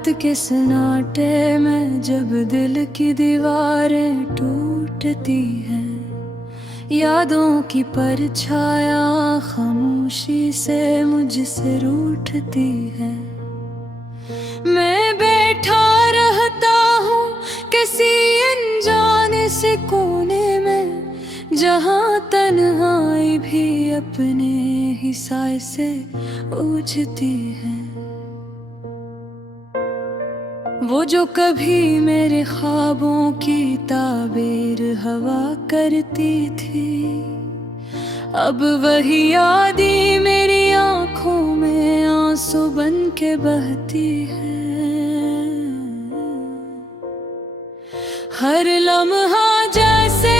रात के सन्नाटे में जब दिल की दीवारें टूटती हैं, यादों की परछाया खामोशी से मुझसे रूठती है। मैं बैठा रहता हूँ किसी अनजाने से कोने में, जहाँ तन्हाई भी अपने ही साए से उजती है। वो जो कभी मेरे ख्वाबों की ताबीर हवा करती थी, अब वही यादें मेरी आंखों में आंसू बन के बहती है। हर लम्हा जैसे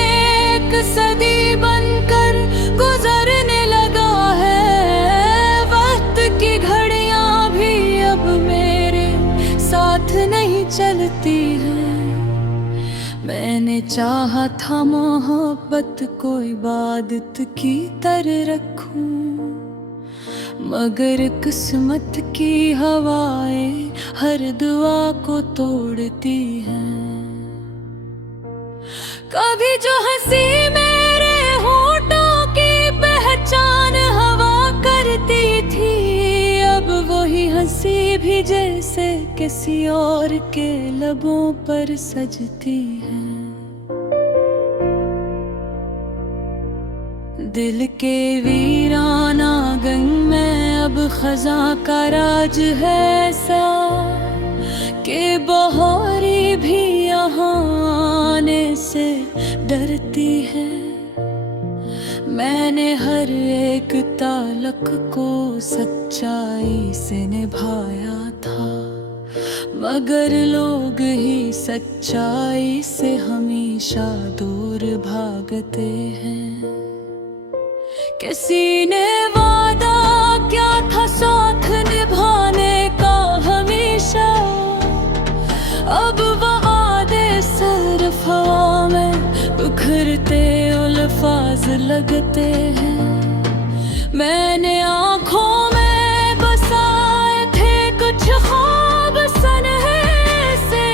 एक सदी बनकर गुजरने लगा है। वक्त की घड़ियां भी अब मेरे साथ नहीं चलती है। मैंने चाहा था मोहब्बत को इबादत की तरह रखूं, मगर किस्मत की हवाएं हर दुआ को तोड़ती हैं। कभी जो हंसी मेरे होठों की पहचान हवा करती थी, अब वही हंसी भी जैसे किसी और के लबों पर सजती है। दिल के वीरान आंगन में अब खजा का राज है ऐसा कि बहारी भी यहाँ आने से डरती है। मैंने हर एक ताल्लुक को सच्चाई से निभाया था, मगर लोग ही सच्चाई से हमेशा दूर भागते हैं। किसी ने वादा क्या था साथ निभाने का हमेशा, अब वादे सिर्फ हवा में बिखरते अल्फाज लगते हैं। मैंने आँखों में बसाए थे कुछ ख्वाब सनहे से,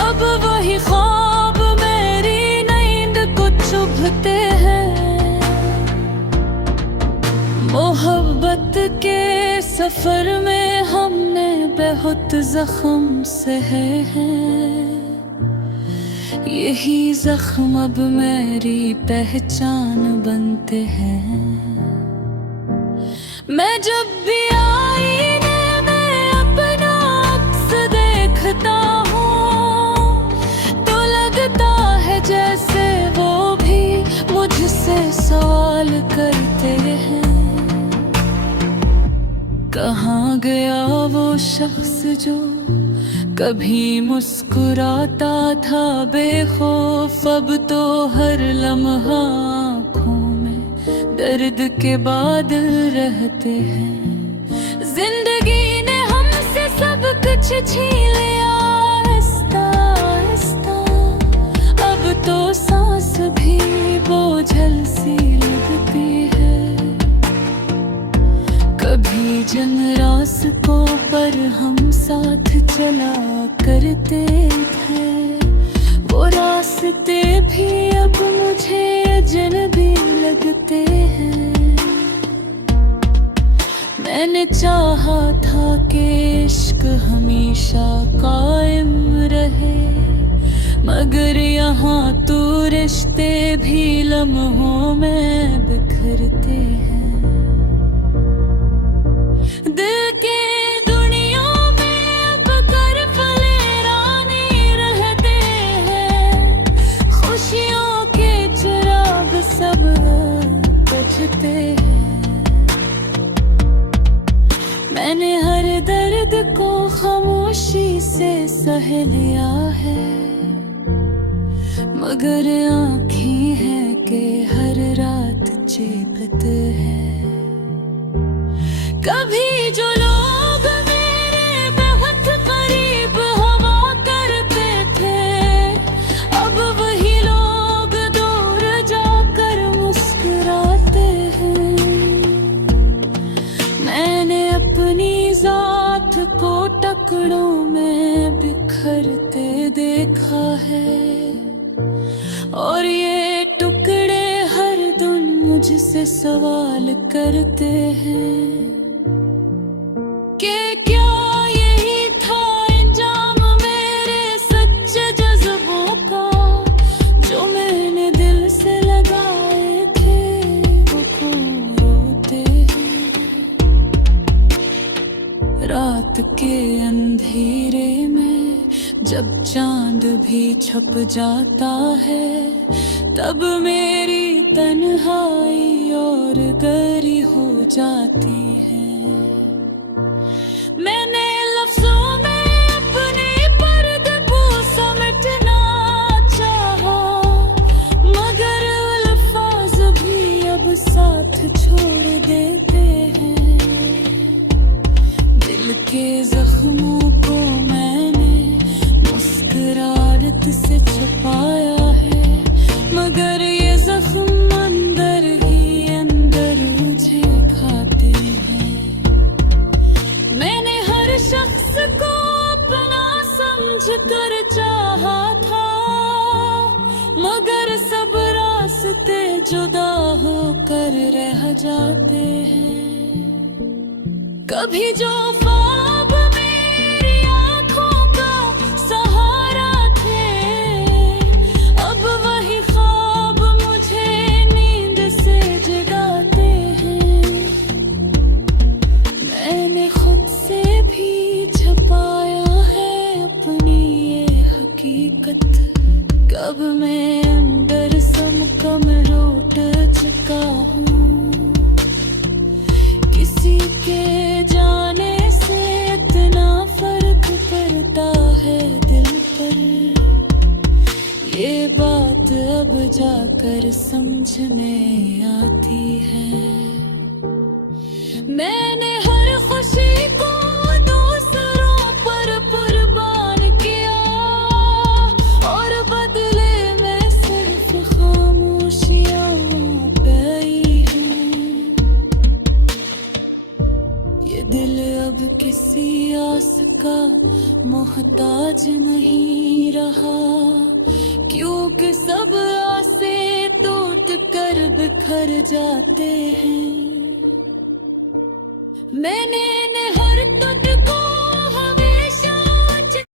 अब वही ख्वाब मेरी नींद को चुभते हैं। मोहब्बत के सफर में हमने बहुत जख्म सहे हैं, यही जख्म अब मेरी पहचान बनते हैं। मैं जब भी आईने में अपना अक्स देखता हूँ, तो लगता है जैसे वो भी मुझसे सवाल करते हैं। कहाँ गया वो शख्स जो कभी मुस्कुराता था बेखौफ, अब तो हर लम्हा आँखों में दर्द के बादल रहते हैं। जिंदगी ने हमसे सब कुछ छीन लिया आहिस्ता आहिस्ता, अब तो सांस भी बोझल सी लगती है। कभी जिन रास्तों पर हम साथ चला करते थे, वो रास्ते भी अब मुझे अजनबी लगते हैं। मैंने चाहा था कि इश्क हमेशा कायम रहे, मगर यहाँ तो रिश्ते भी लम्हों में बिखरते हैं। दिल के दुनिया में अब कर फलेरानी रहते हैं, खुशियों के चिराग सब बुझते हैं। मैंने हर दर्द को खामोशी से सह लिया है, मगर आँखें हैं कि हर रात चेपते हैं। कभी जो लोग मेरे बहुत करीब हवा करते थे, अब वही लोग दूर जाकर मुस्कुराते हैं। मैंने अपनी जात को टकरा टुकड़ों में बिखरते देखा है, और ये टुकड़े हर दिन मुझसे सवाल करते हैं कि क्या यही था अंजाम मेरे सच्चे जज्बों का, जो मैंने दिल से लगाए थे वो क्यों रोते हैं। रात के अंधेरे में जब चांद भी छप जाता है, तब मेरी तन्हाई और गहरी हो जाती है। मैंने लफ्जों में अपने पर्दे को समेटना चाहा, मगर अल्फाज भी अब साथ छोड़ देते हैं। दिल के जख्मों को मैंने मुस्कुराहट से छुपाया है, मगर ये जख्म अंदर ही अंदर मुझे खाते हैं। मैंने हर शख्स को अपना समझ कर चाहा था, मगर सब रास्ते जुदा होकर रह जाते हैं। कभी जो ख्वाब मेरी आँखों का सहारा थे, अब वही ख्वाब मुझे नींद से जगाते हैं। मैंने खुद से भी छुपाया है अपनी ये हकीकत, कब मैं अंदर से मुकम्मल लौट चुका हूँ। किसी के जाने से इतना फर्क पड़ता है दिल पर, ये बात अब जाकर समझ में आती है। मैंने हर खुशी को दूसरों पर कुर्बान किया, और बदले में सिर्फ खामोशियां पाई हैं। ये दिल अब किसी आस का मोहताज नहीं रहा, क्योंकि सब आसे टूट कर बिखर जाते हैं। मैंने हर तुझको